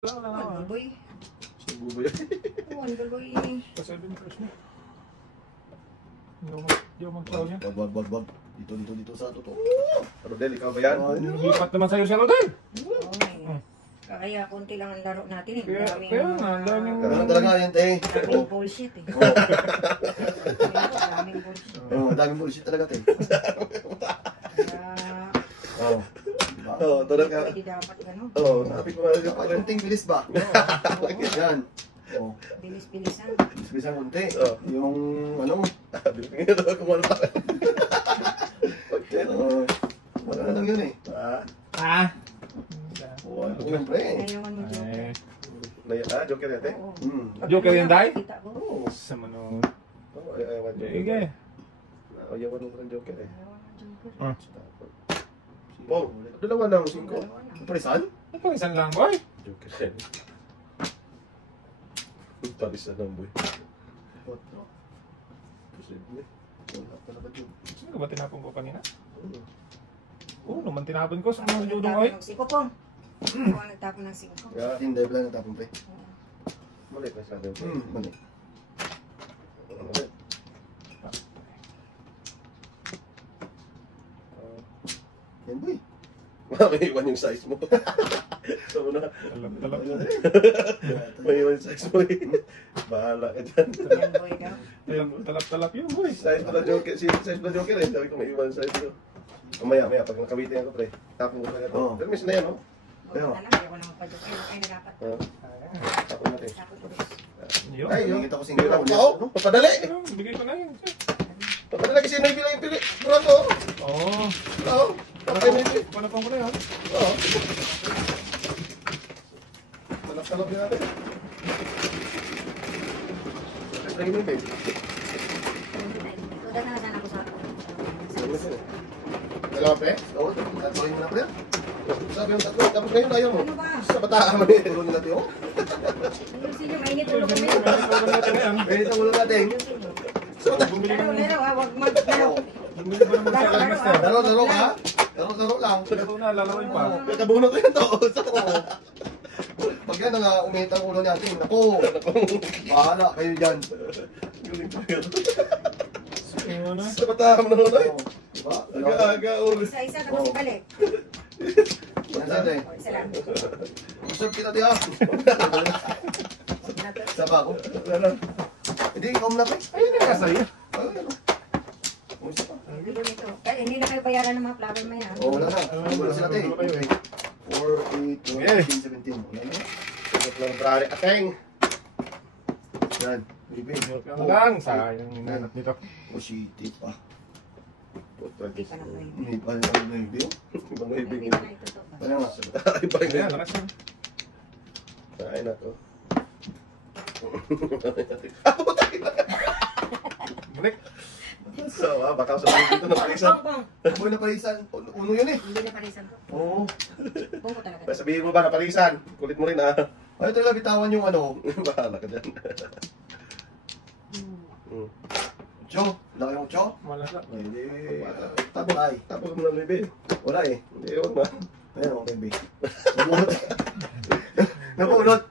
Boy. Buboy. Boy. Pa-7 first mo. Hindi ako mag-chow niya. Wag. Dito sa totoo. Rodel, ikaw ba yan? Lipat naman sa'yo si Rodel. Kaya konti lang ang laro natin eh. Kaya nga, daming... Ganun talaga yan, te. Daming bullshit eh. Daming bullshit. Daming bullshit talaga, te. Kaya... Oo, tulad ka. Hindi dapat gano'n. Oo, napit mo na yung kunting bilis ba? Yan. Oh. Bilis-bilisan. Bilis-bilisan konti. Oh. Yung ano? Bilipingin ito, kumala pa. Okay, wala na lang yun eh. Oo, siyempre eh. Ngayon mo joker. Joker yan, te? Joker yan, Day? Kita ko. Oo. Sa mano... Oo, ayawan joker. Sige. Ayawan mo ng joker eh. Ayaw ng joker. Oh, dalawa lang, 5. Parisan? Parisan lang, boy. Joker yan. Parisan lang, boy. Posible. Wala talaga yun. Sino ka ba tinapon ko kanina? Oo, naman tinapon ko sa mga judong ay. Siko pong. Ako ang nagtapon ng 5. Hindi, wala nang tapong pre. Mali pa siya. Mali. Yan, boy. May iwan yung size mo. So, na. Talap. May iwan yung size mo eh. Bahala ka dyan. Yan boy daw. Ayun, talap yun, boy. Size mo na joker. Size mo na joker eh. Sabi ko may iwan yung size mo. Maya, pag nakawitin ako pre. Tapong ko na ito. Pero miss na yan, no? Ayaw ko naman pa joker. Ay na dapat. Tapong natin. Tapos Yun. Ay, yung kita ko singira. Oo, papadali. Bigay ko na yun. Papadali kasi na yung pili. Burato. Oo. Oo. Panapang ko na yun. Oo. Talap yun natin. Ay, hindi, babe. Tuda na sana ako sa... Dalawa, pre? Oo, tatloin mo na, pre. Sabi yung tatlo, tapos ngayon ayaw mo. Ano ba? Sa bataan mo eh. Tulong nila, tiyo. Ayusin nyo, mainit ulo kami. Mainit ang ulo natin. Laro, huwag mag-laro. Laro ka? Laro lang. Laro na, lalawin pa. Kabunot ko yun to. Pag yan ang umihit ang ulo natin, naku. Bahala kayo dyan. Sa bataan mo na ulo eh. Aga-aga ulo. Isa-isa tapos ibalik. Isa lang. Masarap kita diya. Saba ako. Hindi, ikaw mo na pa. Ayun yung kasaya. Hindi na kayo bayaran ng mga flower may ha. Oo, wala na. Wala sila tayo. 4, 8, 12, 15, 17. Wala na. Sagot lang brale. Ateng! Yan. Bibi. Lang, sayang yung nanat nito. O, shitty pa. Panang May pala ng maybe. Ibang maybe. Hindi na ito to. Wala nga. Ibang Ayan, maybe. lakas na. Kain ako. Balik. So, baka sa dito na palisan. Bong. Boy na palisan. Uno yun eh. Hindi na parisan ko. Oo. Bong ko talaga. Sabihin mo ba na palisan? Kulit mo rin ah. Ay, talaga bitawan yung ano. Bahala ka dyan. Cho? Laki yung cho? Malala. Hindi. Tabay. Tapos mo na maybe. Wala eh. Hindi, huwag na. Ayun, okay, babe. Nabunot. Nabunot.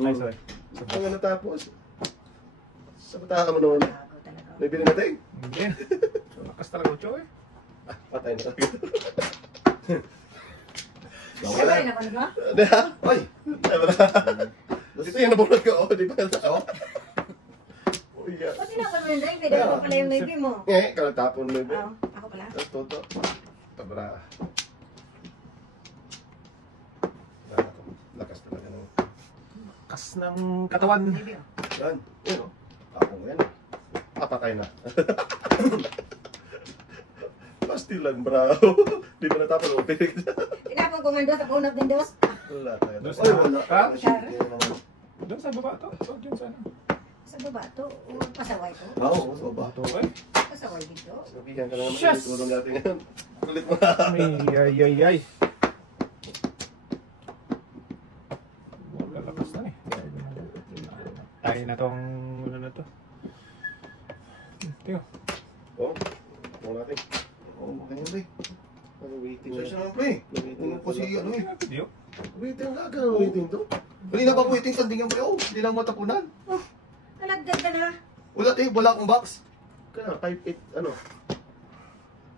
Nice, boy. Ang ano tapos? Sa batahan mo naman. May bilhin natin? Hindi. Lakas talaga yung chow eh. Patay na. Wala na pa na. Hindi ha? Ay! Ito yung nabunot ko. Di ba? Uy, Ba't tinapan mo yun, Day? Pwede mo pala yung maybe mo. kalatapon mo yun. Ako pala. Toto. Tabra. Lakas talaga ng... Lakas ng katawan. Maybe oh. Yan. Yan o. Tapong yan. Patay na. Pastilan, bravo. Di ba natapon? Okay. Tinapon ko nga doon sa punap din dos. Wala tayo. Doon sa- Ay, wala. Ha? Doon sa baba to. So, doon sa ano. Sa baba to. Pasaway to. Oo, sa baba. Bato eh. Pasaway dito. Sabihan ka naman. Yes! Tulong natin yan. Kulit mo na. Ay. Lalakas na eh. Tayo na tong ano na to. Tiyo. Oo. Tulong natin. Oo, okay yun, pre. Waiting. Saan naman, pre? Waiting po si ano eh. Video. Waiting ka, waiting to. Hindi na pa waiting, sandingan pa yun. Hindi lang matapunan. Alagdag ka na. Wala tayo, wala akong box. Kaya, type it, ano.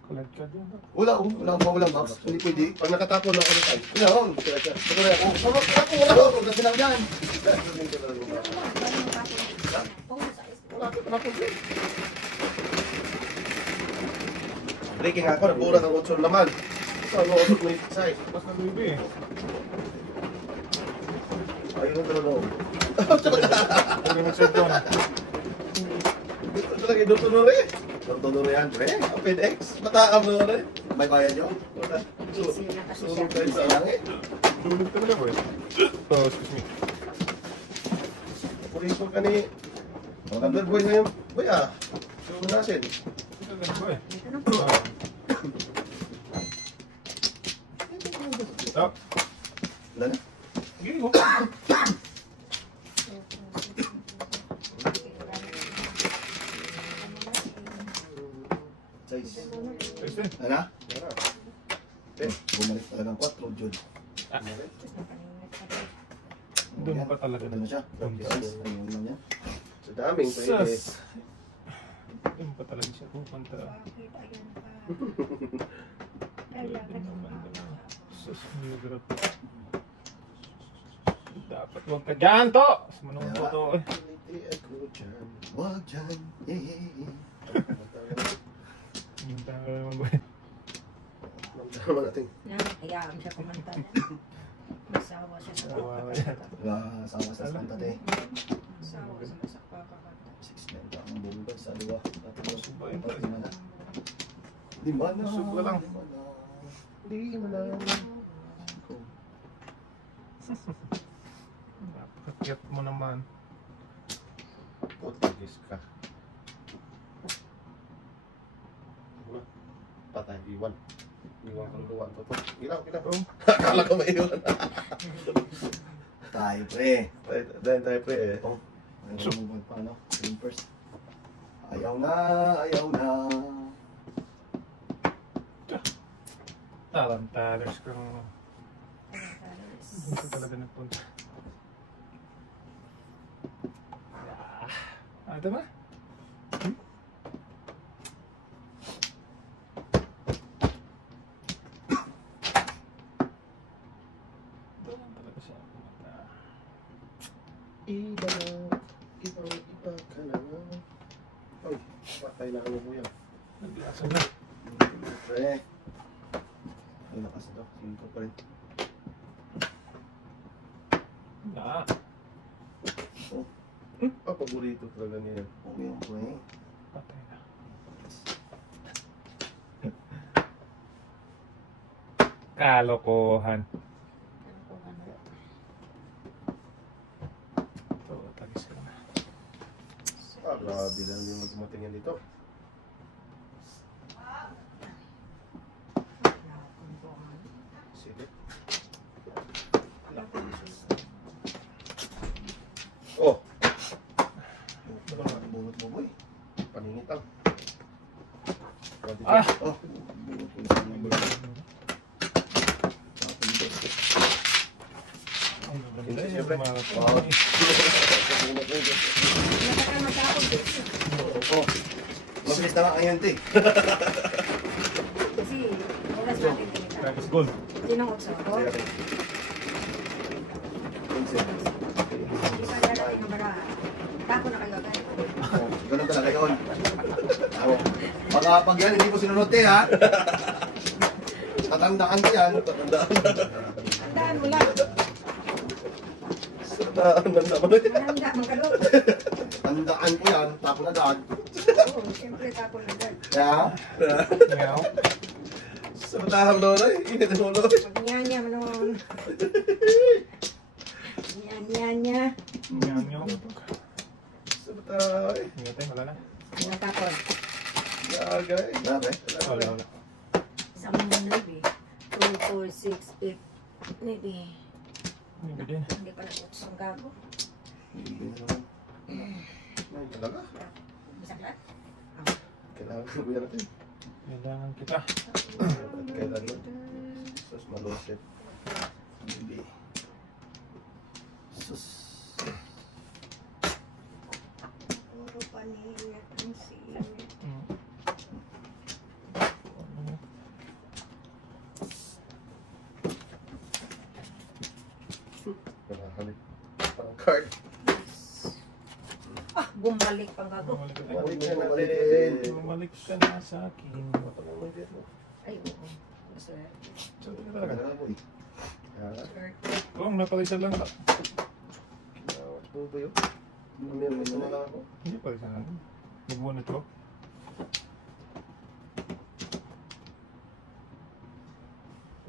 Kalagkad yan. Wala walang box. Hindi pwede. Pag nakatapon ako ng time. Wala akong. Ito na ako. Wala ako. Kasi lang yan. Wala ako. Breaking ako, nabura ng 8 naman. So, ano, 8 may size. Mas na baby eh. Ayun ang talaga. Pwede mag-shutdown. Ito talaga, Dr. Tortolo yan, pre. FedEx. Mataam na rin. May bayad yun? Wala. Busy na kasi siya. Surog tayo sa langit. Dulit talaga boy. Oh, excuse me. Puriso ka ni Thunderboy ngayon. Boy ah. Sumo nasin. Ganun boy. Dito na. Stop. Wala na. Sige mo. Size. Ayos din. Ano? Bumalik talagang 4, Jud. Doon pa talaga. Ano siya? Doon pa. Ayun lang yan. Sa daming pwede. Sus. Doon pa talaga siya pupunta. Sus, malugrot. Dapat huwag ka dyan to! Manong po to eh. Wag dyan. Hindi ka naman boy. Naman natin. Hayaan siya kumanta. Masawa siya sa Kawawa kakakanta. Wala sama sa kanta te. Masawa siya sa kakakanta. 6 men ang bumba sa liwa. Subayin pa. Di man na. Subra lang. Di man na. Napakakiyat mo naman. Portugis ka. Patay, iwan. Iwan kang luwan to. Gilaw. Akala ko may iwan. Tayo pre. Tayo pre eh. Oh. Ano pa no? First. Ayaw na. Talantalas kang... Dito talaga nagpunta. Ito ba? Doon lang talaga siya pumunta. Iba ka na. Ay, patay na kami buya. Naglasa na. Pre. Ay, lakas ito. Tingin ko pa rin. Na. Paborito talaga niya. Oo, yung pre. Patay na. Kalokohan. Ito, tagis ka na. Grabe lang yung magmatingin dito. Sige. Oh! Bunot mo boy. Paningit lang. Ah! Oh! Bunot mo sa Hindi siya pumarap. Oh! Mabilis na nga ang yante. Kasi oras natin tinita. Tapos gold. Sinong utso ko? Isa darating ang bara. Tako na kayo agad. Ganun talaga yun. Baka pag yan, hindi mo sinunod ha. Tatandaan ko yan. Tandaan mo lang. Handa, magkalot. Tandaan ko yan, tapon agad. Oo, siyempre tako na agad. Kaya, Ngaw. sa matahang loloy, init ang loloy. Pag-nyanya mo naman. Nyanya. Ngaw, ngaw. Sa matahang, Ingat eh, wala na. Mga tapon. gagay. Grabe. Wala, wala. Sa mga maybe. 2, 4, 6, 8. Maybe. Hindi din. Hindi pa nag-utso ang gago. Ay, talaga. Bisaklat. Kailangan ko yan natin. Kailangan kita. Kailangan mo. Tapos malusit. Baby. Sus. Puro panilit ang singit. Parang card. Ah, bumalik pang gago. Bumalik ka na. Bumalik ka na din. Bumalik ka na sa akin. Ay, oo. Maswerte. Sabi ka talaga. Swerte. Kung napalisa lang ka. Kinawat mo ba yun? May isa na lang ako. Hindi palisa lang. Magbunot ko.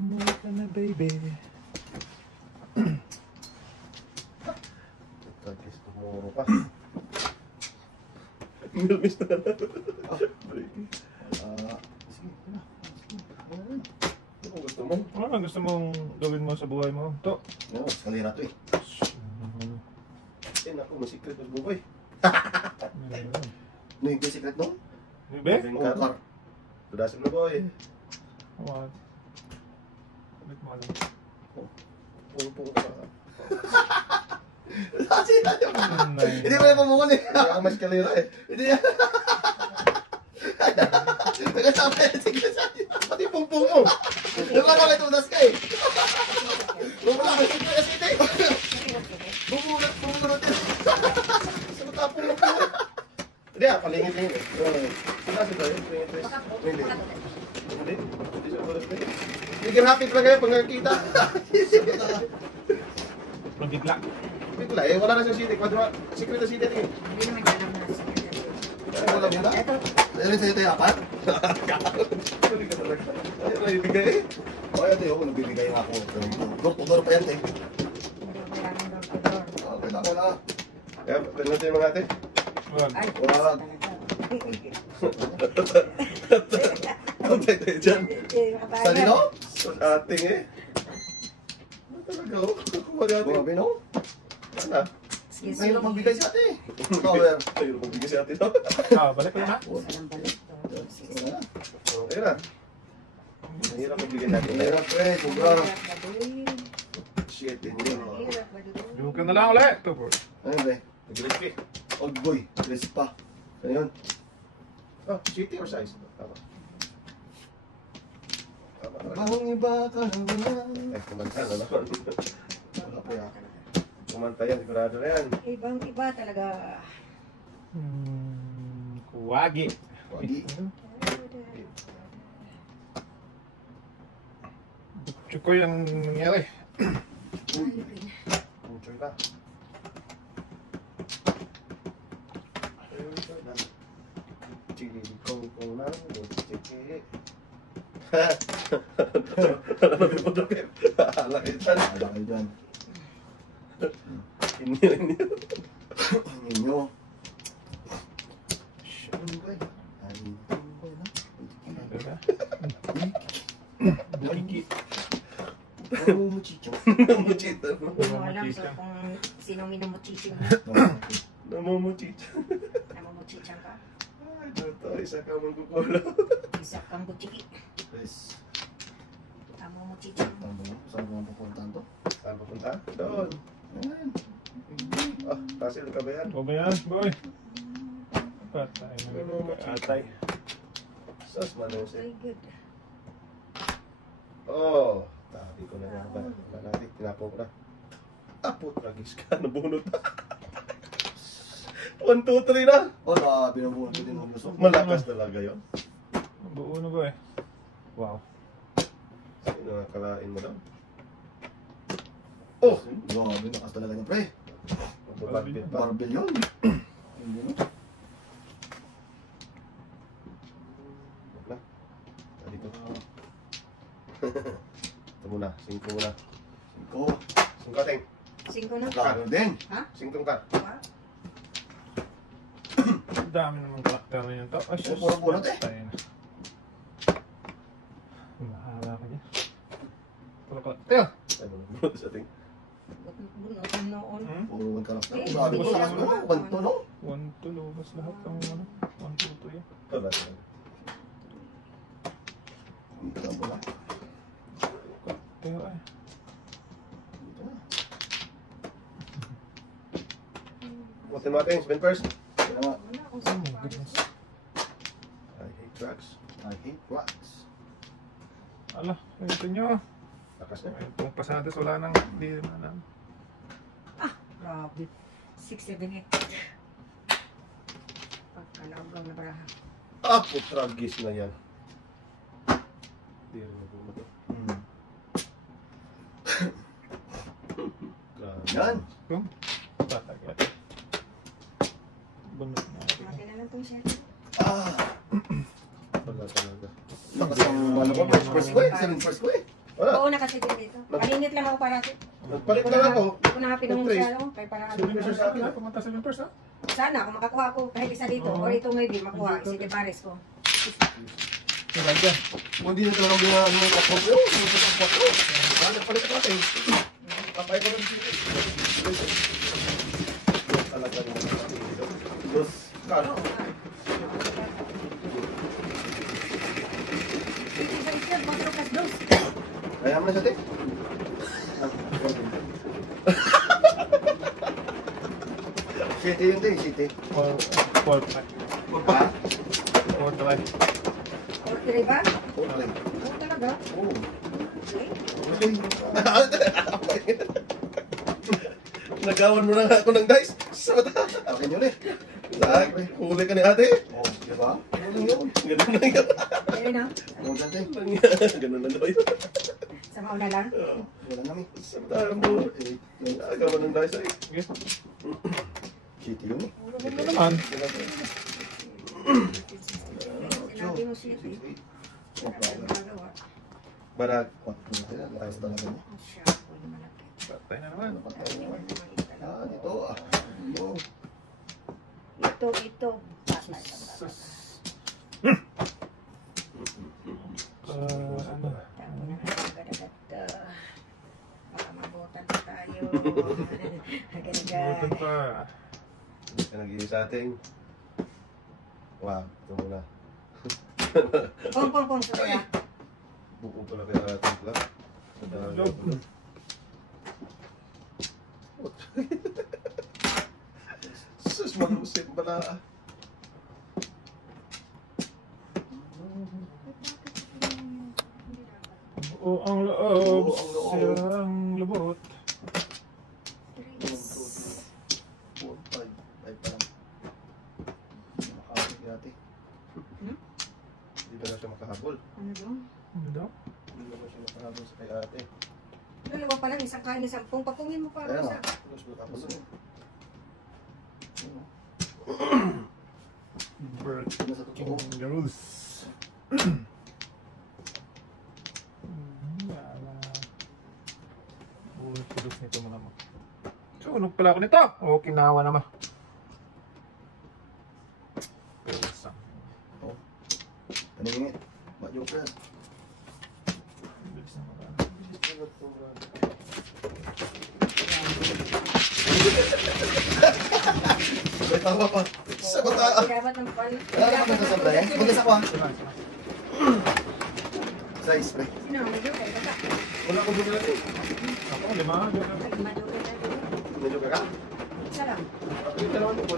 Bumalik ka na, baby. Tagis, tumuro pa. Milmis na lang. Sige na. Ano kung gusto mo? Ano ang gusto mong gawin mo sa buhay mo? Ito. Oo, salira to eh. Naku, masikret ng buhay. Ano yung secret no? Bebe? Oo, car. Tudasin na boy. Awag. Kabit mo alam. Pung-pung ka. Kasi tayo. Nay. Hindi mo na pamukul eh. Hindi ako mas kalira eh. Hindi yan. Nagkasama yan. Sige sa'yo. Pati pung-pung mo. Naman na may tudas ka eh. Bumulat ka kasi ito eh. Bumulat yan. Sa matapong mo po. Hindi ah, palingit-lingit eh. Tudasin tayo. Palingit-lingit. Hindi. Hindi. Hindi siya tudas na eh. Bigyan happy talaga yun pag nakakita. Magigla. Bigla eh, wala na siyang sitik. Secret na sitik eh. Hindi naman alam na secret. Wala mo na? Ito. Ayun sa'yo tayo apat? Sorry ka talaga. Ayun na ibigay eh. O ayun tayo, nagbibigay nga ako. Door pa yan tayo. Hindi ko kailangan door to door. Okay lang, wala. Kaya, tignan tayo mga ate. Wag. Ay, Wag. Kumpay tayo dyan. Sa lino? Sa ating eh. Ano talaga oh? Kumbaga ate. Grabe no? Ano? Ngayon lang magbigay si ate. Power. Ngayon lang magbigay si ate no? Balik ko na. Salang balik to. Okay na. Mahirap magbigay natin. Mahirap pre, sobra. Shit, hindi mo. Yung ka na lang ulit. Ito po. Ano ba? Nag-crispy. Old boy, crisp pa. Ano yun? Oh, shitty or size? Tama. Bahong iba ka na ba? Eh, kumanta na naman. Wala pa yan. Kumanta yan, sigurado na yan. Ibang iba talaga. Kuwagi. Wagi. Chuko yung nangyari. Uy, puchoy ka. Chili kong lang, chiki. Alapin mo dapit. Alaki dyan. Alaki dyan. Inyo. Inyo. Ano ba yun? Nakiki. Muchicho. Muchito. Hindi mo alam so kung sinong minumuchiching mo. Namumuchicho. Namumuchichang ka. Ay, ito. Isa ka magkukulo. Isa kang butchiki. Yes. Namumuchichang. Saan mo pupuntahan to? Saan pupunta? Doon. Ayan. Ah, tasil ka ba yan? Ito ba yan, boy? Patay na. Atay. Sas manose. Very good. Oh, tabi ko na nga ba? Wala natin, tinapon ko na. Apo, tragis ka, nabunot na. 1, 2, 3 na. Oh, binabunot ko din ang gusto. Malakas talaga yun. Buo na, boy. Wow. Sino nakalain mo daw? Oh! Grabe, nakas talaga niya, pre. Barbell pa. Barbell yun. Hindi no? Tadi ko. Ito muna, 5 muna. 5. 5 ting. 5 na. Karo din. Ha? 5 ka. Wow. Ang dami naman karakter na yun. Ay, sus. Puro-puro, eh. Tayo na. Mahala ka dyan. Puro karakter. Ay, bunot sa ting. Bunot noon. Puro one karakter. Grabe mo sa ano? 1 to, no? 1, 2, lubas lahat ng ano. 1, 2, 3 yan. Wala. Ito mo lang. Karakter ay. Butin natin, spin first. Wala akong Oh my goodness. I hate trucks. I hate trucks. Ala, ito nyo. Lakas na. Itong pasadas, wala nang hindi na alam. Grabe. 6, 7, 8. Pagkalagaw na baraha. Putragis na yan. Hindi rin na po ito. Yan. Kung tatagat. Bunot na. Mati na lang itong shell. Wala talaga. Lakas ang ano ko, first ko eh. 7 first ko eh. Wala. Oo, nakasitin dito. Palinit lang ako para. Nagpalit na lang ako. Hindi ko nakapinong Tres. siya. Kaya para. 7 sa akin ha? Pumunta 7 first ha? Sana kung makakuha ako kahit isa dito. O ito maybe makuha. Sige pares ko. Diba dyan? Kung hindi na talagang ginagawa ng kapot ko. Nagpalit ako natin. Papay ko rin sila. Talaga naman. Dos. Kano? Isa, 4 plus 2. Kaya mo na siya, te? City yun, te. City. 4 Pa? 4 try. 43 ba? Okay. Oo talaga. Oo. Okay. Okay. Nagawan mo na nga ako ng dice. Sa mata. Akin yun eh. Huli ka ni ate. Oo, diba? Ganun yun. Ganun na yun. Ayun na. Ganun na yun. Ganun na yun. Sa mauna lang. Wala namin. Sa mata mo. Nagawan ng dice ay. Sige. City yun eh. Ito naman. Sinabi mo siya. Magawa. Barag. Ayos talaga niya. Siya. Wala malaki. Patay na naman. Dito ah. Dito. Ito. Patay. Ano? Baka mabutan pa tayo. Butan pa. Hindi ka nag-iis sa ating. Wow, ito muna. Pong. Kaya. Buko pala kaya ating club. Sus, malusin pala. Oo, ang loob. Oo, ang loob. Sirang lubot. 1, 2, 3, 4, 5. 5 pa lang. Makahabol kaya ate. Hindi ba siya makahabol? Ano doon? Ano daw? Hindi ba siya makahabol sa kaya ate? Dalawa pa lang, isang kain, isang pong. Papungin mo pa. Kaya Isa. nga. Tapos matapos na. Bird Nasa totoo. Kangaroos. Tulog nito mo naman. Sunog pala ako nito. O, kinawa naman. Pero isang. Oh. Paningin. Ba-joke yan. Bilis na mga. May tawa pa. Sa bata. Dapat ng pan. Wala ka ba sa pre? Bukas ako ah. Size pre. Sino? Medyo kayo. Bata. Wala akong bumila eh. Ako, lima. Ay, madyo kayo tayo. Medyo ka ka? Isa lang. Yung dalawa ito po.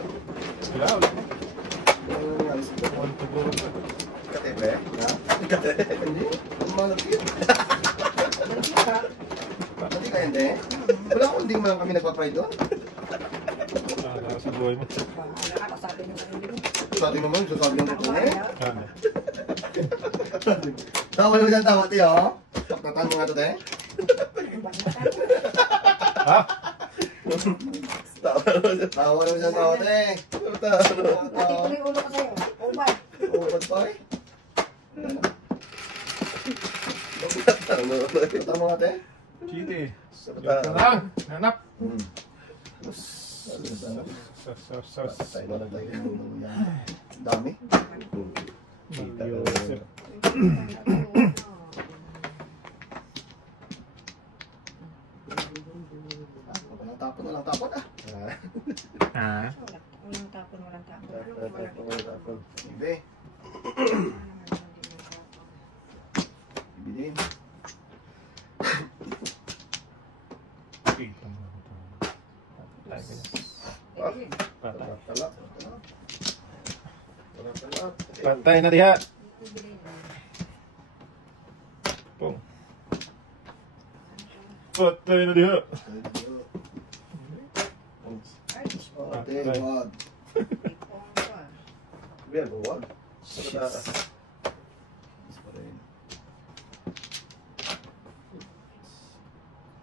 Wala, wala. Yung alis ito. One to go. Katepe? Ha? Katepe? Hindi. Ang malapit. Madyo ka. Hindi ka hindi. Wala akong hindi mo lang kami nagpa-pride doon. Wala sa buhay mo. Bahala ka. Sabi mo sa hindi. Sabi naman, sasabi ng totoo eh. Ano? Tawa naman dyan, tawa tiyo. Taknatan mo nga ito, te. Ha? Tawa naman dyan, tawa, te. Pati tuloy ulo ko sa'yo. Ubay. Ubad pa eh. Taknatan mo nga, te. Chiti. Sa Joke ka lang. Nanap. Tayo na lang tayo. Dami. Yosef. Walang tapon ah. Ah? Walang tapon. Walang tapon. Hindi. Bibilin. Patay. Tala. Patay na diha. Pong. Patay na diha. Patay, wag. Biar wag.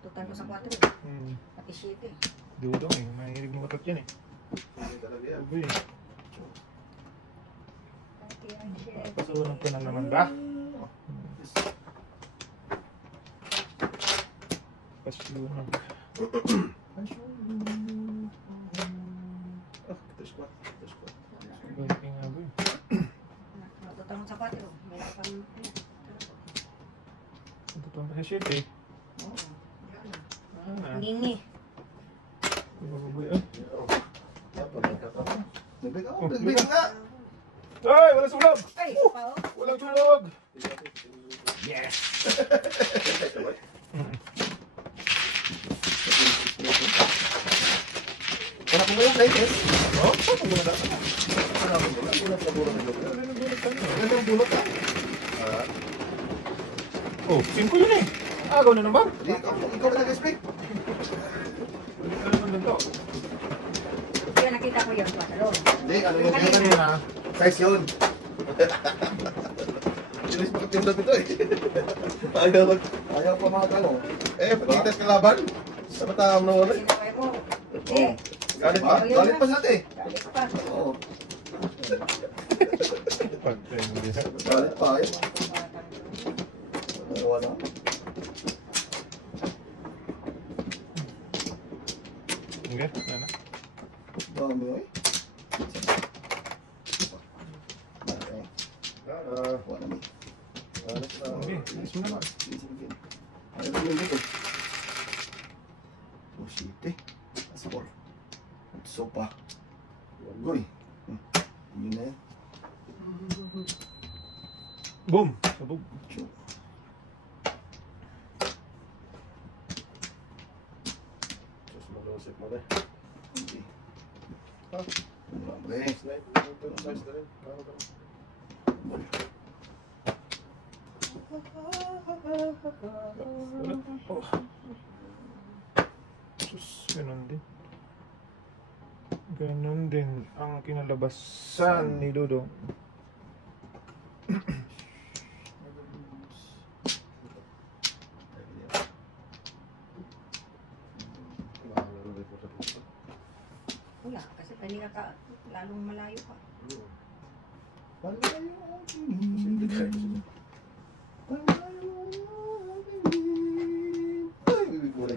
Tutan ko sa 4. Pati 7. Dudong eh. Mahilig mo katot yan eh. Uy. Pasunod ko na naman ba? Pasunod. Bunti nga ba eh. Tutan ko sa 4. May pang... Ito pa sa shit eh. Oo. Nini. Nagbig nga! Ay! Walang sulog! Ay! Pao? Walang sulog! Yes! Wala ko ba yung light, eh? Oh? Saan mo na dapat? Wala ko ba? Wala ko ba? Wala ko ba? Oh, 5 yun eh. Agaw na naman. Hindi, ikaw na nag-speak. Ulit na naman lang to. Kaya nakita ko yung 4. Hindi, ano yung Ano yun ah? size yun. Sinis bakit yung dati ito eh. Ayaw pa mga tanong. Eh, pagkitas kalaban. Sa mataam na wala. Sinapay mo. Eh. Galit pa. Galit pa sa atin. Galit pa. Oo. Pagtay mo din. Galit pa eh. Wala. Okay, ano? Dami eh. Wala mo. Okay, nice mo naman. Ayaw ko yung dito. Oh, shit eh. Asbol. Sopa. Goy. Yun na yan. Boom! Sabog. Sure. Hindi. Wala mo eh. Oh. Sus, ganun din. Ganun din ang kinalabasan ni Dudong. Wala. Kasi pwede ka lalong malayo pa.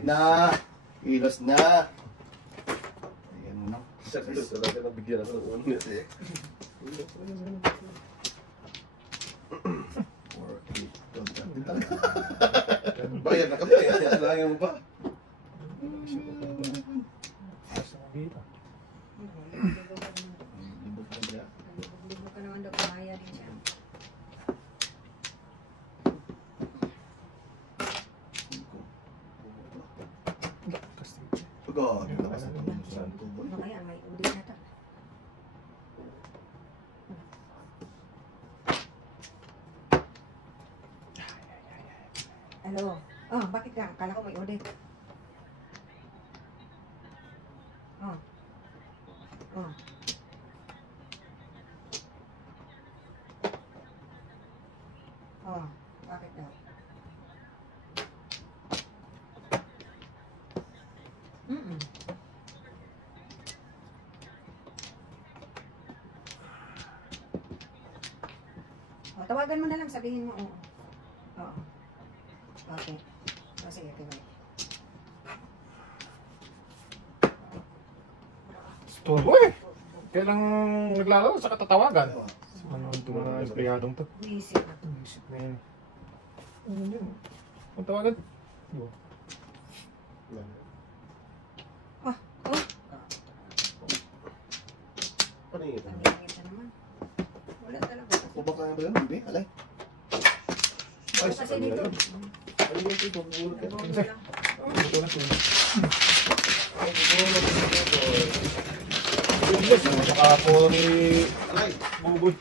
Na, ilos na. Ayan mo na. Bayad na kami. Kailangan mo pa. Dito. Libo ka naman daw kumaya din siya. Pagod. Ano kaya? May udit na ta. Hello? Oh, bakit ka? Akala ko may udit. Oh. Oh. Oh, bakit daw? Mm-mm. Oh, tawagan mo na lang, sabihin mo, oo. Oo. Okay. O, sige, okay. Storbo eh. Kailang naglalaro sa katatawagan. Ano ito mga empleyadong to? Busy na. Isip na yun. Ano yun? Ang tawagan? Yo. Ah, oh. Paningit. Ang langit na naman. Wala talaga. Kubak ka na ba yun? Hindi, alay. Ano kasi dito? Ano yung ito? Bubulot ka. Bumabog lang. Ito na sila. Ay, bubulot ka. Saka po ni Alay. Buboy.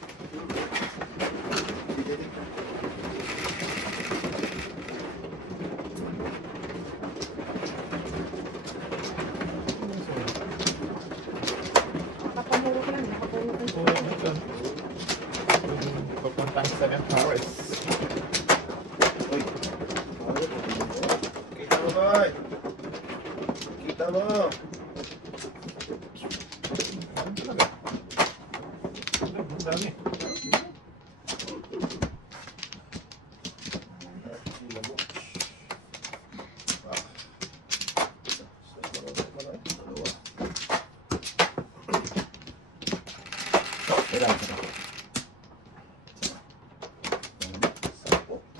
Nakapamuro ko lang, nakapuno ko. So, ito. Papuntang sa Forest. Uy. Kita mo, boy. Kita mo. Ano talaga? Ang dami.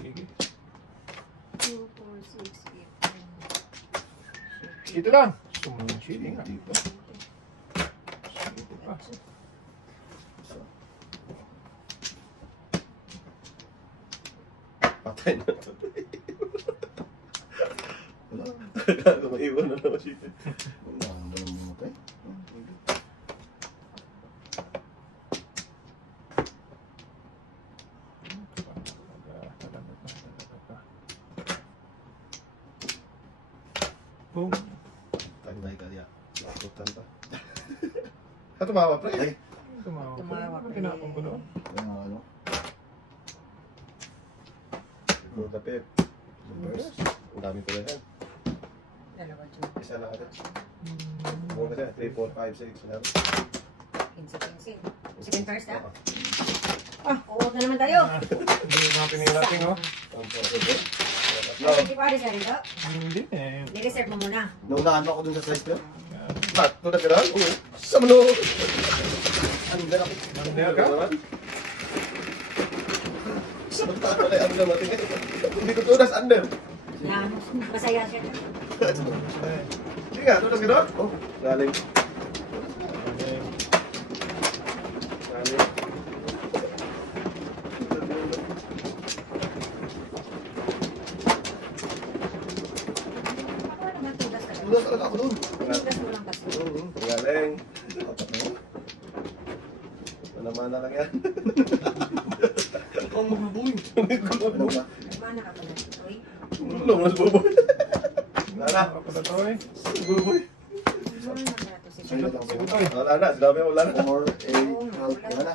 Sige. 2, 4, 6, 8, 9. Ito lang. Sumunsili nga. Patay na to. Wala. Maiwan na naman siya. Wala. Ang dalang mamatay. Boom. Tagday ka diya. Lakutan pa. Tumawa, pre. Ay. Tumawa. Tumawa. Tinapon ko doon. Ano? Siguro tapip. Ang dami ko na yan. Dalawa dyan. Isa na agad. Muna siya. 3, 4, 5, 6. Sinabi. 15. Second first ah. Uwag na naman tayo. Hindi nga pinilating, oh. Hindi pa rin sa rito. Hindi eh. Nireserve mo muna. Naunahan ba ako dun sa size ko? Ba't? Ito na kailangan? Oo. Sa mano? Anong gano'n ako? Nandiyan ka? Sa mata ko na yung ano natin eh. Hindi ko tunas, under. Na, masaya siya. Hindi nga, tunas gano'n? Oh, galing. Galing. Ako naman tugas ka. Tunas talaga ako dun. Tugas mo lang kasi. Galing. Apat mo. Naman na lang yan. Ang magluboy. Ano ba? Nagmana ka pala. Uy. Ano mo sa buboy? Wala na. Wala to eh. Buboy. Nagmana ka na to si Sige Sir. lang. Sige to eh. Wala na. Sinabi mo wala na. Or a half, wala na. Wala na.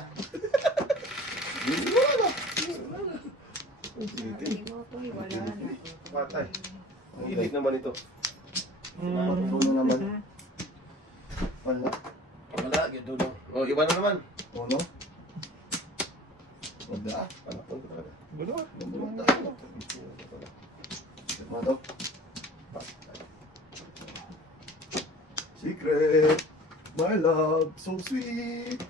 Hindi mo to, wala na. Patay. Ang ilig naman ito. Uno naman. Wala. Wala. Gito lang. O, iba na naman. Uno. Wala. Panapon ko talaga. Bulo. Wala. Mato. Secret. My love. So sweet.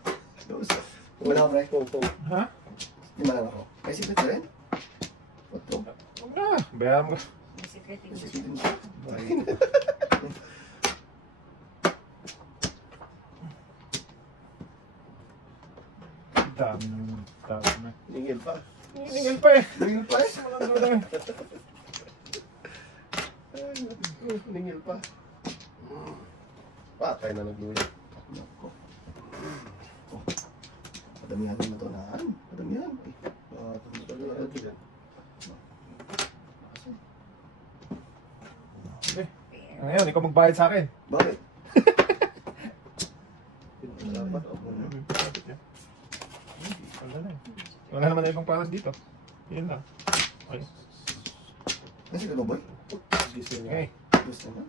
Wala pre. Ha? Hindi man ako. May secret ka rin? What to? Huwag na. Bayaran mo. May secret May din. secret din siya. Dami naman. Dami na. Ningil pa. Ningil pa eh. Tingin pa eh. Walang duda eh. Ningil pa. Patay na nagluya. Nako. Oh. Padamihan mo ito na. Padamihan. Okay. Ngayon, ikaw magbayad sa akin. Bakit? Dapat ako. Wala na eh. Wala naman na ibang paras dito. Yun lang. Okay. Kasi ka boy? Gising nga. Okay. Gusto mo?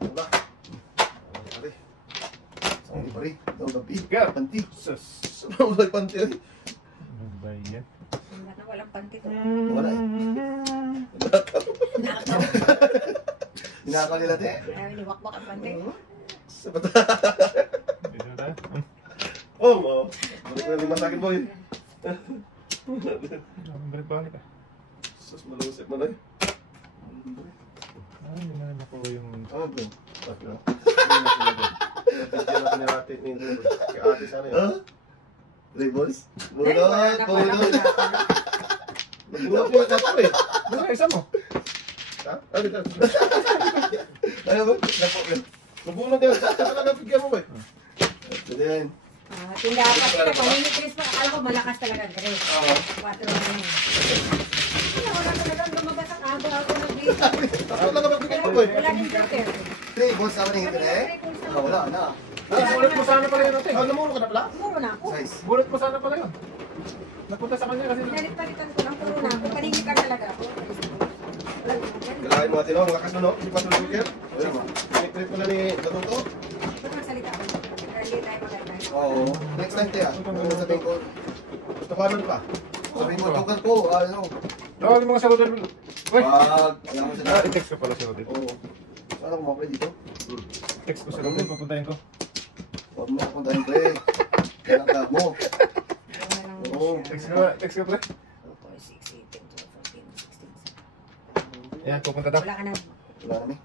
Wala. Pare. Saan di pa rin? Daw gabi. Girl. Panti. Sus. Saan mo panty ay? Ano ba yan? Wala na, walang panty to. Wala eh. Nakaw. Hinakaw nila te. Ay, niwakbak ang panty. Sa bata. Dito na tayo. Oh, mo. Balik na lima sa akin, boy. Balik-balik ah. Sus, malusip mo na eh. Ay, hindi na nakuha yung... Ano bro? Tatlo. Bigyan natin ni ate. Kay ate sana yun. Huh? Labels? Ay, wala na pala. Nagbulot mo yung tatlo eh. Bala, isa mo. Ha? Ano ito? Ano ba? Napo yun. Mabunod yan. Sa talaga bigyan mo ba? Ito din. Tindahan kasi pamili Chris pa. Akala ko malakas talaga Chris. 4 na yun. Wala talaga lumabas ang aba ako ng dito. Ako lang ka bigyan mo ba? Wala din joker. 3 balls na rin ito eh. Wala na. Bulot mo sana pala yun natin. Namuro ka na pala? Puro na ako. Size. Bulot mo sana pala yun. Napunta sa kanya kasi. Pinalit-palitan ko lang. Puro na ako. Kaningin ka talaga ako. Wala joker. Galahin mo natin, no? Ang lakas mo, no? Hindi pa tulog yan. Pinipilip ko na ni Batuto. Ba't magsalita ako? Hindi tayo maganda. Oo. Next time tayo. Sabihin ko. Ito pa nun pa. Sabihin mo, tukal ko. Ano? Tawagin mga saludan. Uy! Alam mo sila. I-text ko pala si Rodin. Oo. Paano kumakuli dito? Text ko sa Rodin, papuntahin ko. Huwag mo puntahin ko eh. Kailangan mo. Oo. Text ko pala. 4, 6, 8, 12, 14, 16. Yan, pupunta daw. Wala ka na. Wala namin.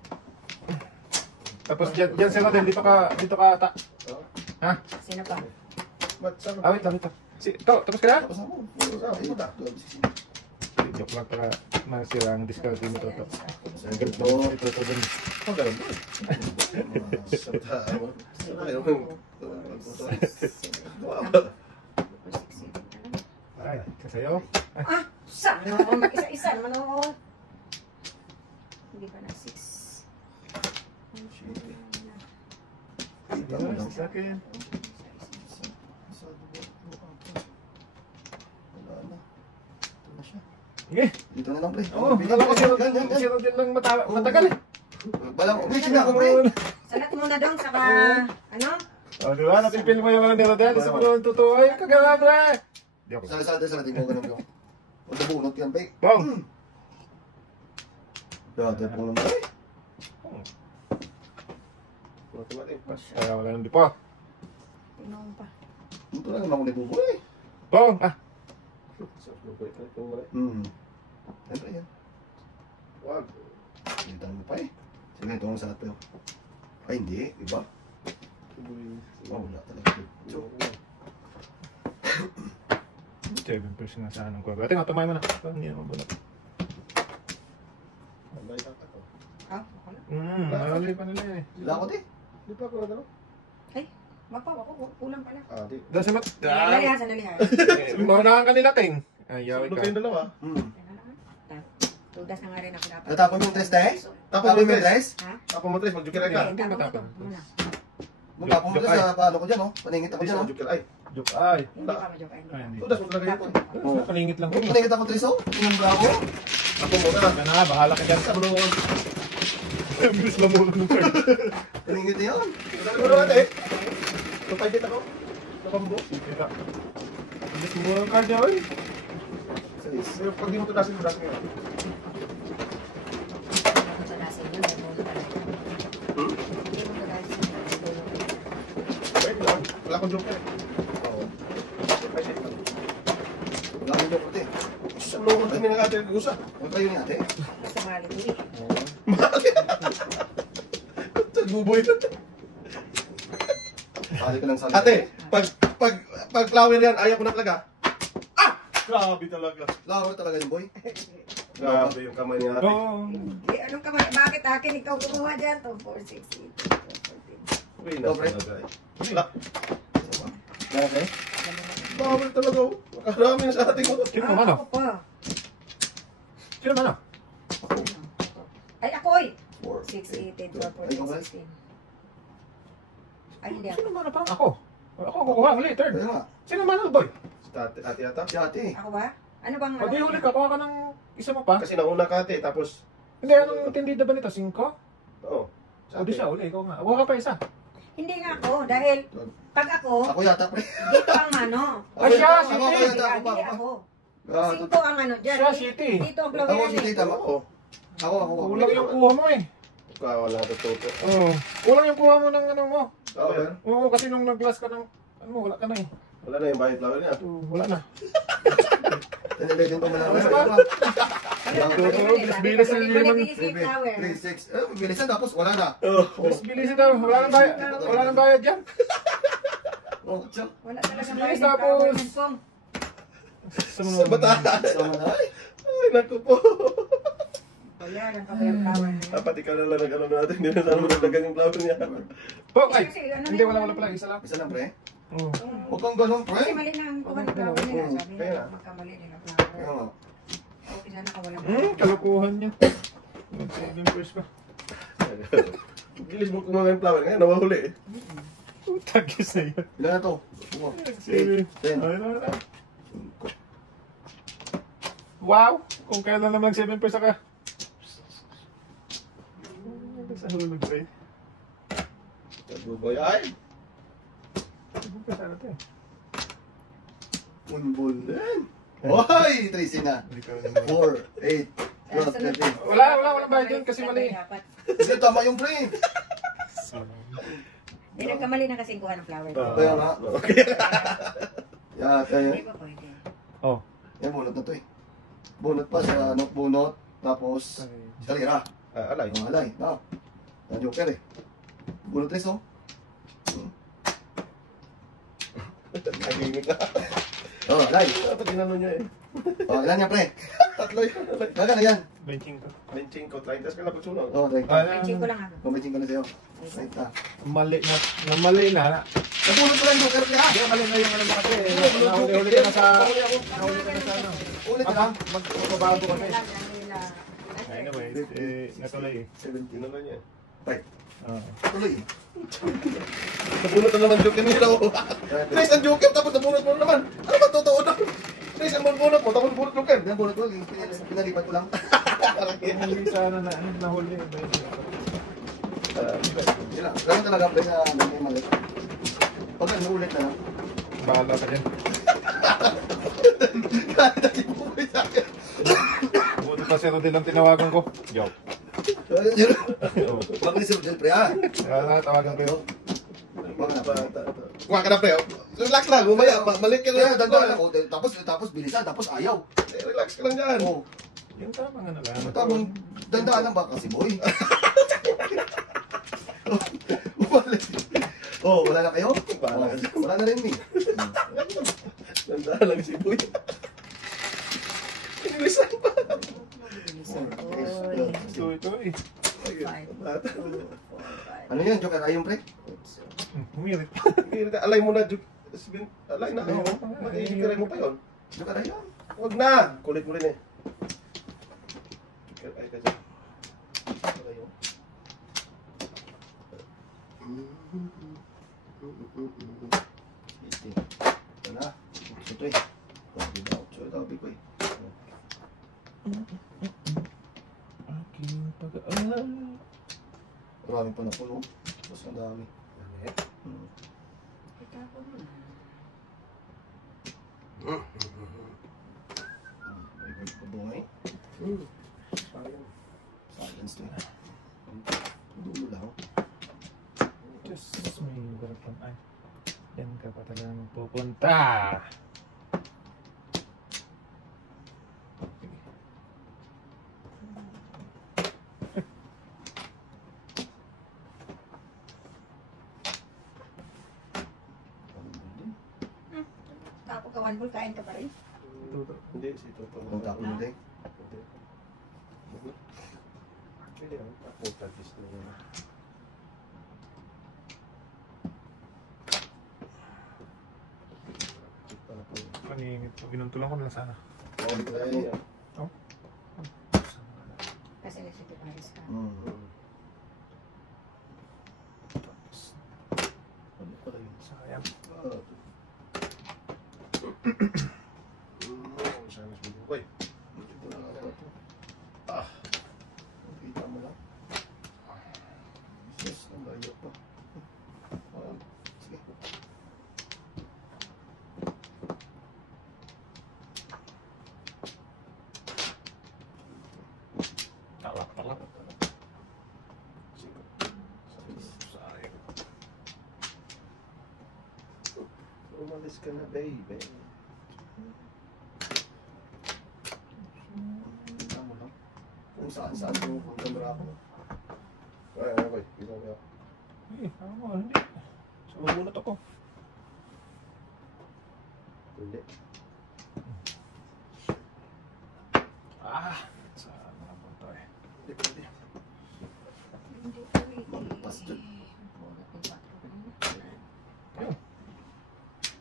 Tapos dyan si Rodin, dito ka Ha? Sino pa? Ba't saan? Wait lang, ito. Tapos ka na? Tapos ako. Puta. Joke lang para masira ang discount mo to. Second to. Ito din. Ang ganun ba? Santa, ano? Ayaw mo. Ay, kasayo. Saan mo? Mag-isa-isa naman ako. Hindi pa na 6. Sa akin. Wala na. Ito na siya. Sige. Dito na lang, pre. Oo, kala ko si Rodin lang matagal eh. Balang, okay, sila ako, pre. Salat muna doon, saka, ano? O, di ba? Napipil mo yung ano ni Rodin. Isa mo naman totoo. Ay, kagala, pre. Di ako. Sala-sala mo, ganun yung. Huwag na bunot yan, pre. Bong! Dati po naman, pre. Kaya wala nang di pa. Pinong pa. Ito lang naman ako nagbubuo eh. Bong! Siyempre yan. Wag. Dito mo pa eh. Sige, ito ang sarap yun. Ay, hindi. Iba. Oh, wala talaga. Seven person na sa anong ko. Ate nga, tumay mo na. Hindi naman bunot. Ako na. Marali pa nila eh. Sila ako, di. Di pa ako na Ay, mapaw ako. Kulang pala. di. Dahil sa mat... Sandali ha, sandali ha. Maunahan ka nila, Ting. Ayaw Sulog ka. kayong dalawa. Tudas na nga rin ako dapat. Natapon mo yung tres, te? Tapos Tapon mo mo yung tres. tres? Ha? Tapos mo tres, mag-jukir ka. Hindi matapon. Muna. Magtapon mo dyan sa paano ko dyan, oh. Paningit ako dyan, oh. Mag-jukir ay. Joke ay. Hindi pa ma-joke. Hindi Ay, pa. hindi. Tudas mo talaga yun. Oh, palingit lang ko. Paningit ako tres, oh. Inumbra ako. Ako muna. Yan na, bahala ka dyan. Sabulungan. Bilis lang muna ng card. Paningit na yun. Tudas mo naman eh. Tupay kita ko. Napambo. Kita. Bilis mo muna ng card niya, oy. Pero pag di mo tudasin, tudasin mo yun. Tudasin yun, dahil mo talaga. Hindi mo tudasin. Wait lang. Wala akong joker. Oo. Ay, shit. Wala akong joke, te. Sa loob kami ng ate gusa. Huwag kayo ni ate. Basta malit uwi. Guboy na. Balik ka lang sa Ate, pag flower yan, ayaw ko na talaga. Ah! Grabe talaga. Laro talaga yung boy. Grabe yung kamay ni ate. Oo. Eh, anong kamay? Bakit akin ikaw kumuha dyan? 2, 4, 6, 8, 12, 14. Uy, nasa talaga eh. Wala. Dati? Bawal talaga oh. Makarami na sa ating mo. Sino man Ako pa. Sino man ah? Ay, ako oy! 4. 6, 8, 12, Ay, ikaw ba? 14, 16. Ay, hindi ako. Sino man pa? Ako. Ako kukuha uli, third. Kaya nga. Sino man ah, boy? Ate yata. Si ate. Ako ba? Ano bang... O di huli ka, kuha ka ng isa mo pa. Kasi nauna ka ate, tapos... Hindi, anong tindida ba nito? 5? Oo. O di siya, uli, ikaw nga. Kuha ka pa isa. Hindi nga ako, dahil pag ako, Ako yata, pre. dito ang ano. Ay, siya, Ako, si ako Tay. yata, ako pa, Hindi ako pa. ako. Ah, Cinco ang ano dyan. Siya, City. Dito ang Ako flower si yan eh. tita mo. Oo. Ako. Kulang yung kuha mo eh. Wala na tuto. Oo. Kulang yung kuha mo ng ano mo. Oo, yan. Oo, kasi nung nag-glass ka ng... Ano mo, wala ka na eh. Wala na yung bayad flower niya. Wala na. Tinilagyan ko malaman. Ano ba? Bilis na Balik naman. yung flower. 3, 6. Bilisan tapos wala na. Bilis daw. Wala nang bayad. Wala nang bayad dyan. Oh, tiyo. Wala talaga Bilis bayad ng tapos. flower ng pong. Sa bataan. Sama na. Ay. Ay, naku po. Yan, ang kabayang flower na yan. Dapat ikaw na lang nag-ano natin. Hindi na sana madagdagan yung flower niya. Oh, ay! Kasi ano Hindi, na wala yun? pala. Isa lang. Isa lang, pre. Oo. Huwag kang ganun, Kasi pre. mali na ang kuha ng flower nila. Sabi Kaya nila, na. magkamali din ang Kaya flower. nga. Okay, sana kawalang Kalukuhan niya. Nag-7 first pa. Gilis mo kumain yung flower. Ngayon, nawahuli eh. Tagis na yun. Ilan na to? 7. 10. Ay, na. Wow! Kung kailan naman 7 first ka. Sa hulog pa eh. Taguboy ay. Huwag ka sana ito eh. Unbol din. Hoy! 13 na. Hindi ka naman. 4, 8, 12, 13. Walang bayad yun kasi mali. Kasi tama yung pre. Hindi, nagkamali na kasi kuha ng flower. Kaya nga. Okay. Yeah, kaya. Hindi pa pwede. Oh. Yan, bunot na to eh. Bunot pa sa ano, bunot. Tapos, salira. Alay. Ang alay. Na. Na joker eh. Bunot rin oh. Nagingit na. Oh, alay. Dapat ginano niya eh. Oh, ilan yan pre? Tatlo yun. Baga na yan. Benching ko. 25 ko, 30 ka na pagsunod. Oh, thank you. Pansin ko lang ako. Pumitsing ko na sa'yo. Right na. Mali na. Mali na. Nabunot ko lang yung joker pre ha. Hindi, mali na yung ano mo kasi. Nahuli ka na sa... Nahuli ka na sa ano. Ulit na lang. Magbabago kasi. Kailangan nila. Anyway, natuloy eh. 17 na lang yan. Right. Oo. Tuloy. Nabunot na naman joker nila. Trace ang joker tapos nabunot mo naman. Ano ba totoo na? Trace ang bunot mo tapos bunot joker. Yan, bunot ko. Pinalipat ko lang. Hindi sana na nahuli. Yun lang. Ganun talaga pre na may mali. Pag ano ulit na lang. Bahala ka dyan. Kahit na ipupoy sa akin. Buti pa si Rodel ang tinawagan ko. Joke. Oo. Huwag ko ni si Rodel pre ha. Kaya tawagan ko yun. Huwag na pre. Kuha ka na pre. Relax lang. Bumaya. Malit ka Kaya na. dandahan ako. Tapos bilisan. Tapos ayaw. Relax ka lang dyan. Oh. Yung tamang ano lang. Tamang dandahan lang ba kasi boy? Bumalik. Oh, wala na kayo? Wala na rin eh. Nandahan lang si Boy. Inilisan pa. Ito eh. Ano yan, Joker? Ayun pre? Humirit. Alay mo na. Alay na. Mag-iigiray mo pa yun. Joker ayun. Huwag na. Kulit mo rin eh. Ay ka dyan. Alay mo. Ito na. Ito eh. Ito tabi ko eh. Aking pag-aaral. Marami pa na po no? Mas ang dami. May pabungay. Silence to eh. Dulo lang. Diyos, may barapang ay. Yan ka pa talagang pupunta. Tapo ka, one ball, kain ka pa rin. Hindi, si Toto. Kung tapo mo din. Pwede lang. Ako, tagis na yun. Paninit. Binuntulan ko na lang sana. Oh. Kasi nagsipiparis ka. Ano pala yun? Sayang. Sana si Boy. Ito na nga ito. Ah. Kita mo lang. Yes, ang layo pa. Sige. Talak. Sayang. Umalis ka na, baby. Kita mo lang. Kung saan yung camera ko. Ay, Boy. Ginawa ko. Eh, ako hindi. Sumabunot ako. Hindi. Ah! Saan na po ito eh. Hindi ko eh. Magpas dyan. Wala pang 4 kanina.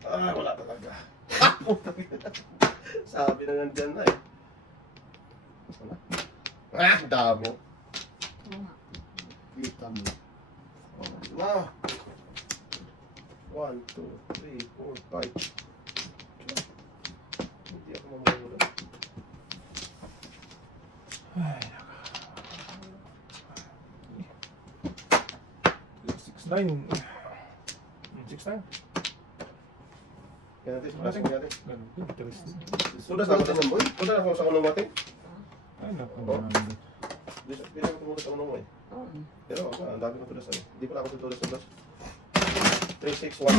Ah, wala talaga. Sabi na nandyan na eh. Wala. Ah, dami. Oo nga. Kita mo. Na. 1, 2, 3, 4, 5. Hindi ako mamahula. Ay, naka. 6-9. 6-9. Kaya natin, plasok natin. Ganun. Interesting. Sudas na ako sa boy. Sudas ako sa unong natin. Ay, naku. Oh. Hindi na ako tumulad sa unong mo eh. Oo. Pero ang dami ko tulas. Hindi pala ako tulas. 3, 6, 1, 2.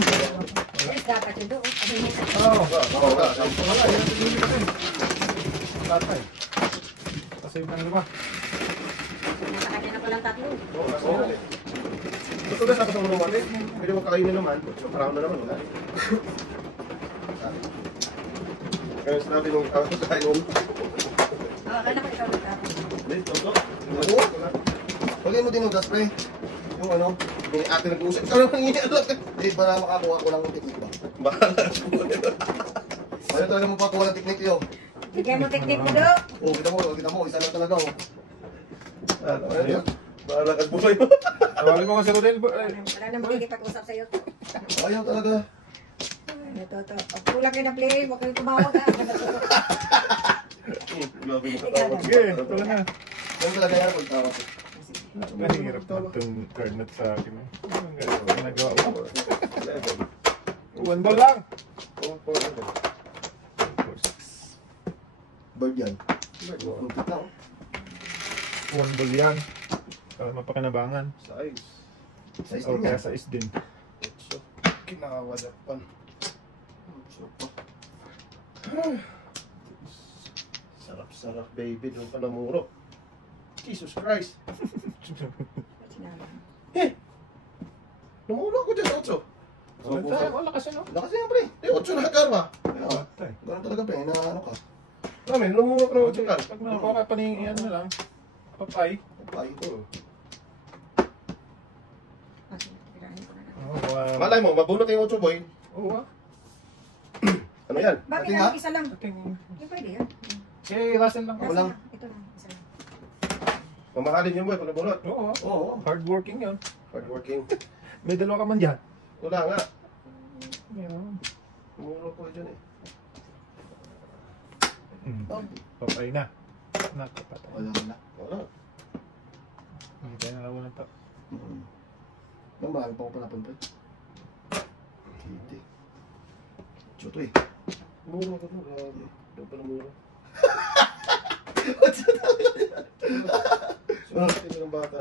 Yes, dapat yun doon. Ano yun? Oo. Wala. Wala, yan ang pinili kasi. Tatay. Kasi yung kanila ba? Nasa kanya na palang 3. Oo, kasi yun eh. Tulas ako sa unong natin. Pwede mo kakainin naman. Parang na naman. Wala. Kaya sinabi nung ako sa kain. Akala ko ikaw nagtapos. Hindi, toto. Pagay mo dinugas, pre. Yung ano, Hindi ate nag-uusap. Ikaw naman inialok. di para makakuha ko ng technique ba? Bahala siya po. Ano talaga mo pakuha ng technique yun? Bigyan mo technique mo doon. Oo, kita mo, isa lang talaga oh. Ano yun? Bahala ka buhay mo. Tawagin mo kasi ko din. Wala nang makikipag-usap sa'yo. Ayaw talaga. Natuto. Kulang kayo na play. Huwag kayong tumawag ha. Grabe mo katawag. Sige, ito na. Yan talaga yan, pagtawag ko. Mahirap na itong card na sa akin. Ang ginagawa mo. 1 ball lang. 4-6. Bird yan. Kuntit na oh. 1 ball yan. Para mapakinabangan. Size. Size O din kaya yan. sa is din. So, kinakawadapan. Sarap-sarap baby. Doon pa namuro. Jesus Christ. Namuro ako dyan sa 8. Wala kasi no? Lakas yan, pre. Eh, 8 na karma. Patay. Ganun talaga, pre. Na ano ka? Namin, namuro ko na 8 kan. Pag nakakuha ka pa ni ano na lang. Papay. Ay, Malay mo, mabunot yung 8 boy. Oo ah. Ano yan? Bakit Ating lang? ha? Isa lang. Ating... Hindi pwede yan. Si Russell lang. Ako lang. Ito lang. Isa lang. Mamahalin yung boy pag nabunot. Oo ah. oo. Hardworking yun. Hardworking. May dalawa ka man dyan. Wala nga. Meron. Namuro ko dyan eh. Papay na. Nakapatay. Wala. Wala. Hindi tayo nalawanan pa. Ang mahal pa ko pala punta. Hindi. Choto eh. Muro ko doon. Doon pa namuro. Sumakit ko ng bata.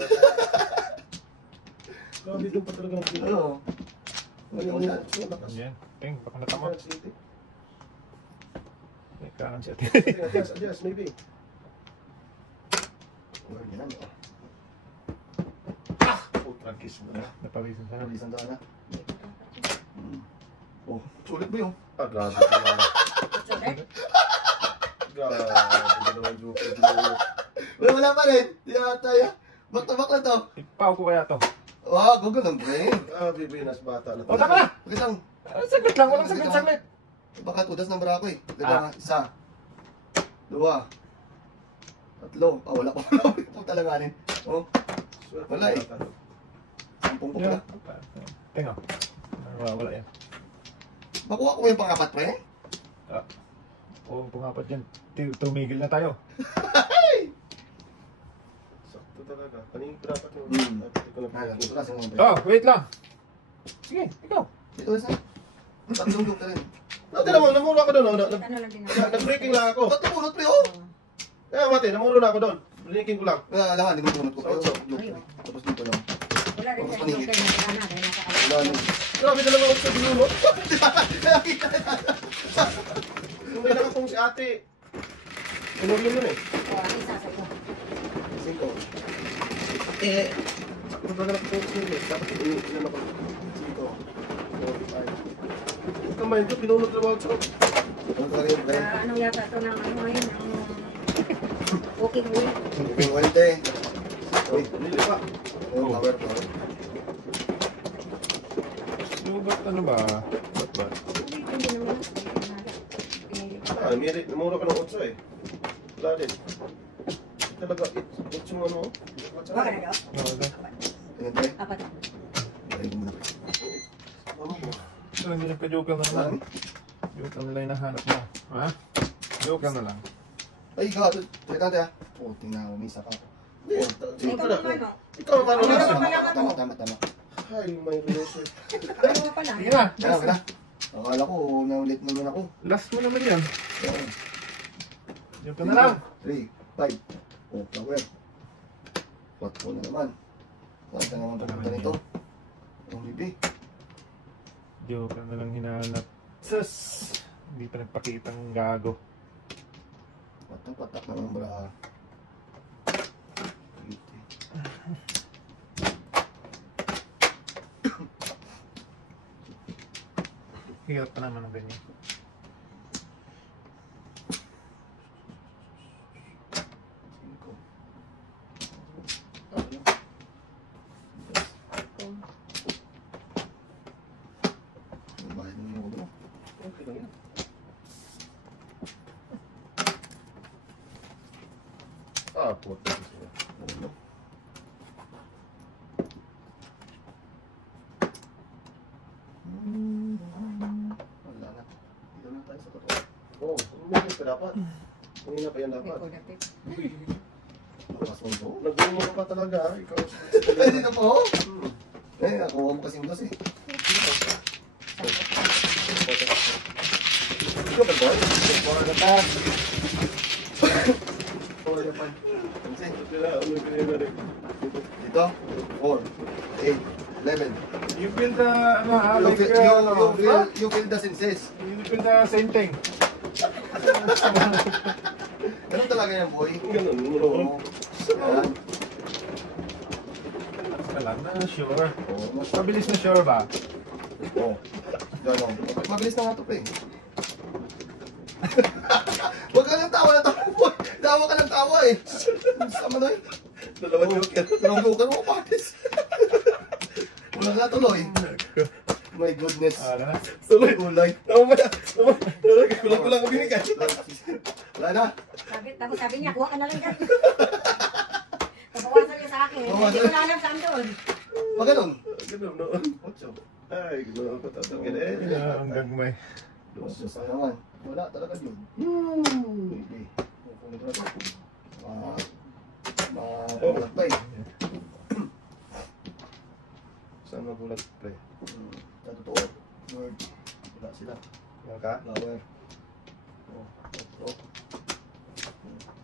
Grabe doon pa talaga ng pila. Ano? Yan. Ting, baka natama. May kakan siya. Adjust, maybe. Wala yan. Putang kiss mo na. Napawisan sa Isang daan na. Oh, sulit ba yun? Ah, grabe. Grabe. Dalawang grupo. Wala pa rin. Di ata yan. Back to back lang to. Ipaw ko kaya to. Wow, gagawin pre. Grabe, Binas bata na. O, tama na! Isang, Saglit lang, walang saglit. baka tudas ng barako eh. Diba? Isa. Dua. Tatlo. Ah, wala pa. Puta langanin. Oh, wala eh. 10 pa pala. Tinga. Wala yan. Makuha ko mo yung pang-apat pre. Oo, pangapat yan. Tumigil na tayo. Sakto talaga. Kanina ko dapat yung... Ito na sa mga pre. Oh, wait lang. Sige, ikaw. Dito isa. Tatlong group na rin. Tignan mo, namuro ako doon. Ano lang din ako. Nag-breaking lang ako. Ba't tumunod pre oh? Kaya mati, namuro na ako doon. Breaking ko lang. Wala lang, hindi mo tumunod ko. So. Tapos dito lang. Wala rin siya yung kaya na dahil nasa Wala lang. Grabe talaga ako sa binuno. Yung may nakapong si ate. Pinuli yun eh. isa sa iyo. 5. Eh, sakto ba na nakapong si ate? Dapat ilan ako. 5. 45. Yung kamay ko, pinunod na ako. Ano talaga yung pre? Ano yata ito ng ano ngayon? Cooking oil. Cooking oil, te. Uy, Hindi pa. oh, power. So, ba't ano ba? Ba't ba? Hindi naman. Mura ka ng 8 eh. Wala din. Talaga, it's yung ano. Baka na daw? Wala. Ayan, te. Apat. Ayan mo na. So, hindi nagpa-joke na naman. Joke na lang yung nahanap mo. Ha? Joke na lang. Ay, ikaw. Teka, te. Oh, tingnan mo. May isa pa ako. Hindi, Ikaw pala. naman, no? Ikaw, paano Ano na? naman? Tama. Ay, may reload. Ayaw pa lang. Sige na. Kaya na. Akala ko, naulit naman ako. Last mo naman yan. Ayan. Joke na lang. 3, 5. Oh, power. 4 na naman. Saan ka naman papunta nito? Ang bibi. Joke na lang hinahanap. Sus! Hindi pa nagpakitang gago. Patak naman bra. Hirap pa naman ang ganyan. Bayad mo yung ulo. Okay lang yan. Puta. Ulo. Wala na. Dito na tayo sa totoo. Oo, hindi pa dapat. Hindi na pa yan dapat. Lakas mo ito. Nagbumo ka pa talaga, ikaw. Ay, dito po. Eh, nakuha mo kasing dos eh. Ito ba boy? Ito na ta. Oh, yan pa. Pansin. Dito, 4, 8, 11. You feel the, ano ha? You feel the senses. You feel the same thing. Ganun talaga yan, boy. Ganun, muro. Oo. Yan. Wala na, sure. Oo, Mas mabilis na sure ba? Oo. Ganon. Mabilis na nga ito, pre. Huwag ka ng tawa na tawa, boy. Tawa ka ng tawa eh. Sama na eh. Dalawa joker. Tulong-tulong mo, patis. Wala na tuloy. My goodness. Wala na. Tuloy. Kulay. Tama na. Kulang-kulang ang binigay. Wala na. Tapos sabi niya, kuha ka na lang dyan. Nabawasan niya sa akin. Hindi ko na alam saan doon. Pag ganun. Ganun noon. 8. Ay, gano'n ko tatagin eh. Ang gagmay. Saan naman? Wala talaga yun. Hindi. Kukunin ko na ito. Mabulat pa eh. Saan mabulat, pre? Sa totoo. Word. Wala sila. Yan ka? Flower. Oh, ito.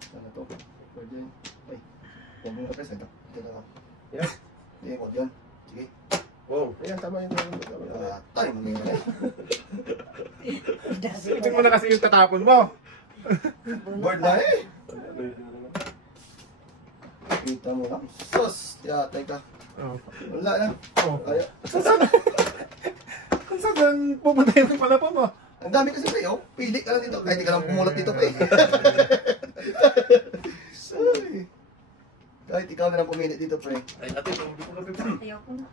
Sana to. Word yan. Ay. Huwag mo na press. Ito. Ito na lang. Yan. Hindi, huwag yan. Sige. Wow. Ayan, tama yun. Time. Ano yun eh. Isipin mo na kasi yung tatapon mo. Word na eh. Kita mo lang. Sus! Yatay ka. Oh. Wala na. Oh. Kaya. Saan pupunta yung palapon mo? Ang dami kasi pre, oh. Pili ka lang dito. Kahit di ka lang pumulat dito, pre. Ay. Kahit ikaw na lang pumili dito, pre. Ay, ate, hindi ko kape pa. Ayaw ko na.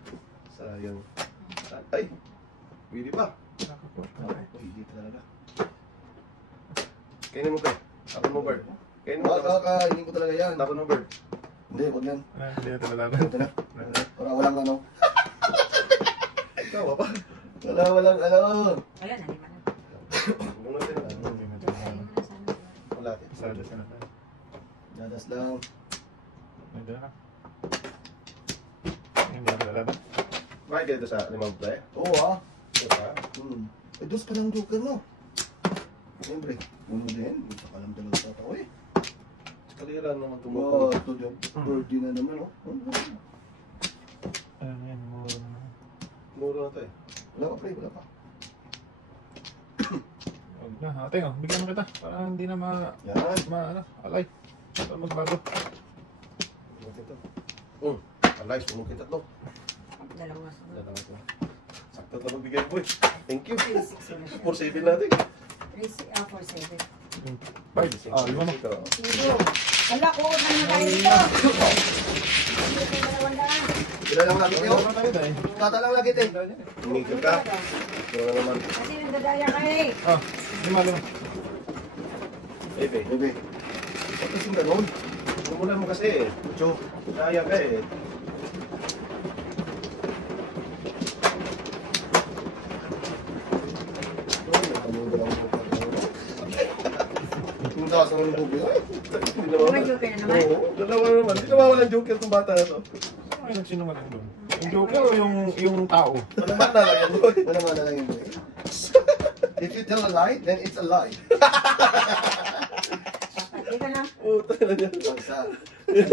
Sayang. Ay, pwede pa. Pili talaga. Kainin mo, pre. Tapon mo, Bert. Kainin mo, tapos. Kakainin ko talaga yan. Tapon mo, Bert. Hindi, huwag yan. Hindi na talalaban. Ito na. Para walang ano. Ikaw, pa. Walang ano. Ayan, naliman na. Muna din na. Hindi na Ayun talalaban. na sana. Wala. Sada ka na tayo. Dadas lang. Hindi na. Hindi na talalaban. Bakit ganito sa limang pre? Oo ah. Ito pa. Eh, dos pa lang joker mo. Siyempre, uno din. Hindi pa kalam talaga sa tao eh. Kaliran naman Wow, tumutulog. ito yung birdie na naman oh. Ano yan, mura na. Muro na to eh. Wala pa pre, wala pa. Huwag na, ate, oh, bigyan mo kita. Para hindi na Yan. ano, alay. Para magbago. Buti to. Alay, sunog kita to. Dalawa sa Dalawa to. Sakto to magbigay boy. Thank you. 3-6 na siya. 4-7 natin. 4-7. 5. Ah, lima mo. Ito. Ito. Wala ko na tayo dito. Hindi ko dalawang daan. Sila lang lagi yun. Tata lang lagi tayo. Umikot ka. Wala naman. Kasi nagdadaya ka eh. Ah, lima. Bebe. Bebe. Ba't kasing ganun? Umulan mo kasi eh. Cho. Kaya ka eh. Yung taas naman ng bubi. Ay, Hindi naman. May joker na naman. Oo, dalawa naman. Hindi nawawalan joker tong bata na to. Ay, nagsinungaling doon. Yung joker o yung tao? Ano ba na lang yan, boy? wala man na lang yun. If you tell a lie, then it's a lie. Hindi ka na. Puta na yan. Basta. Ayan.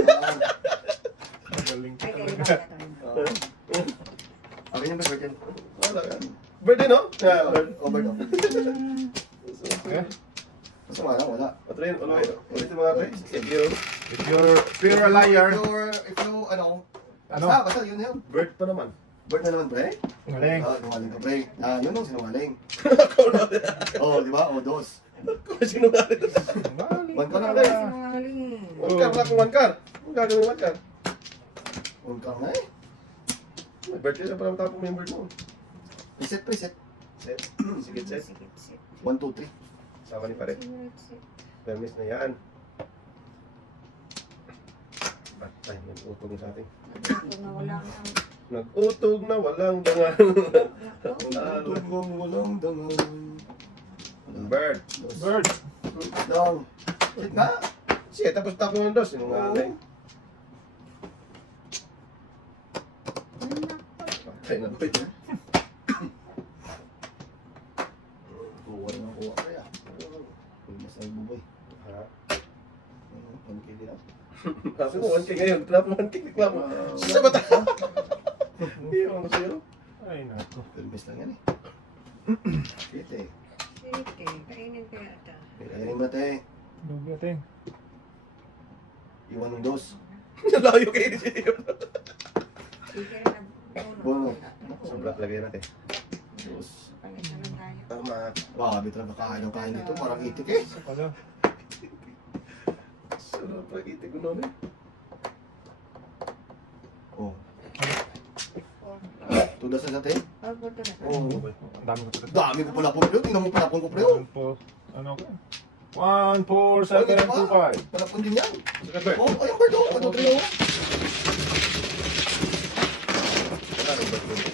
Magaling ka Ay, kayo talaga. na ito. Oo. Akin yung birthday. Wala ka. Birthday, no? Yeah, Over daw. Eh, Basta nga lang, wala. Patrain, ulit. Ulit yung mga pre. Thank you. if you're a liar, If you, ano, ano? basta yun yun. Bird pa naman. Bird na naman, pre. Galing. Ah, sinungaling ka, pre. Ah, yun ang sinungaling. Ako na. Oo, di ba? O, dos. Kung sino nga rin. One ka lang, talaga. pre. Sinungaling. One car na kung one car. Ang gagawin one car. One ka nga eh. May birthday na parang tapong member mo. Preset, preset. Set. Sige, set. Sikit, sikit. 1, 2, 3. Sama ni pare. Permis na yan. Ay, nag-utog na sa atin. Ako na wala kang... Nag-utog na walang dangan. Tutog ng walang dangan. Bird. Dos. Bird. Down. Sit nga. Siya, tapos tapo ng dos. Sinungaling. Patay na boy. Kuha na kuha, pre ah. Mas ay buboy. Ha? Pankili lang. Kasi mo 1K ngayon. Trap 1K. Reklamo. Sa bata. Hindi ako zero. Ay, naku. Permis lang yan eh. Kite. Sige, kainin ko yata. Kainin ba te? Lugi atin. Iwan ng dos. Nalayo kayo ni Gio. Sige na. Bono. Sobra lagay natin. Dos. Palitan lang tayo. Tama. Grabe talaga kain ng kain dito. Parang itik eh. Isa pala. Sarap lagi. Tignan mo na. Oh. Tudas na sa te? Ako ito na. Oh. Ang dami ko talaga. Dami ko pala po pre. Tingnan mo pala po pre. Oh. 1, 4, ano ka? 1, 4, 7, 2, 5. Palapon din yan. Sige, Bert. Oh, ayun bird oh. 1, 2, 3 oh. Wala nang birthday.